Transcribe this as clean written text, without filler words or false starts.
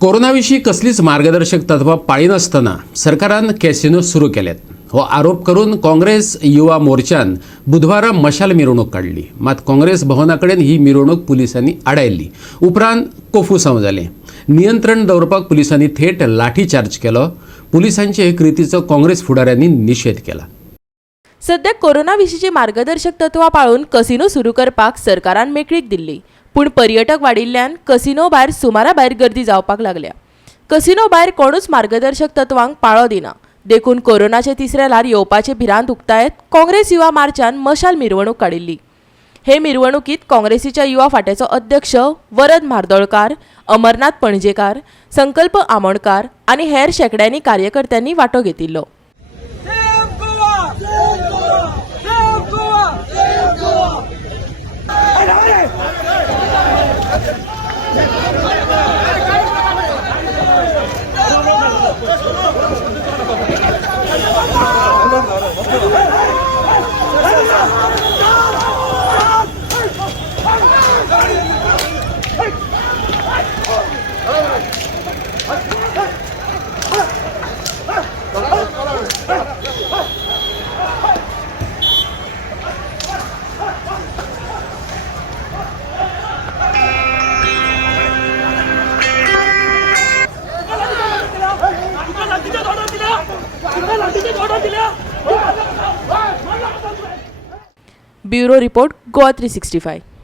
कोरोनाविषयी कसलीच मार्गदर्शक तत्वां पाळी नासतना सरकारान कॅसिनो सुरू केल्यात हो आरोप करून काँग्रेस युवा मोर्चान बुधवारा मशाल मिरवणूक काढली. मात काँग्रेस भवना कडेन ही मिरवणूक पुलिसांनी आडायल्ली. उपरांत कोफूसांव जालें. नियंत्रण दवरपाक पुलिसांनी थेट लाठीचार्ज केलो. पुलिसांचे हे कृतीचो काँग्रेस फुडाऱ्यांनी निषेध केला. सध्या कोरोना विशींची मार्गदर्शक तत्वां पाळून कसिनो सुरू करपाक सरकारान मेकळीक दिल्ली. पूण पर्यटक वाडिल्ल्यान कसिनो भायर सुमारा भायर गर्दी जावपाक लागल्या. कसिनो भायर कोणूच मार्गदर्शक तत्वांक पाळो दिना. देखून कोरोनाचे तिसरे ल्हार येवपाचे भिरांत उक्तायत काँग्रेस युवा मार्चान मशाल मिरवणूक काडिल्ली. हे मिरवणुकीत काँग्रेसीच्या युवा फाट्याचो अध्यक्ष वरद म्हार्दोळकार, अमरनाथ पणजेकार, संकल्प आमोणकार आनी हेर शेकड्यांनी कार्यकर्त्यांनी वांटो घेतिल्लो. Bureau report Goa 365.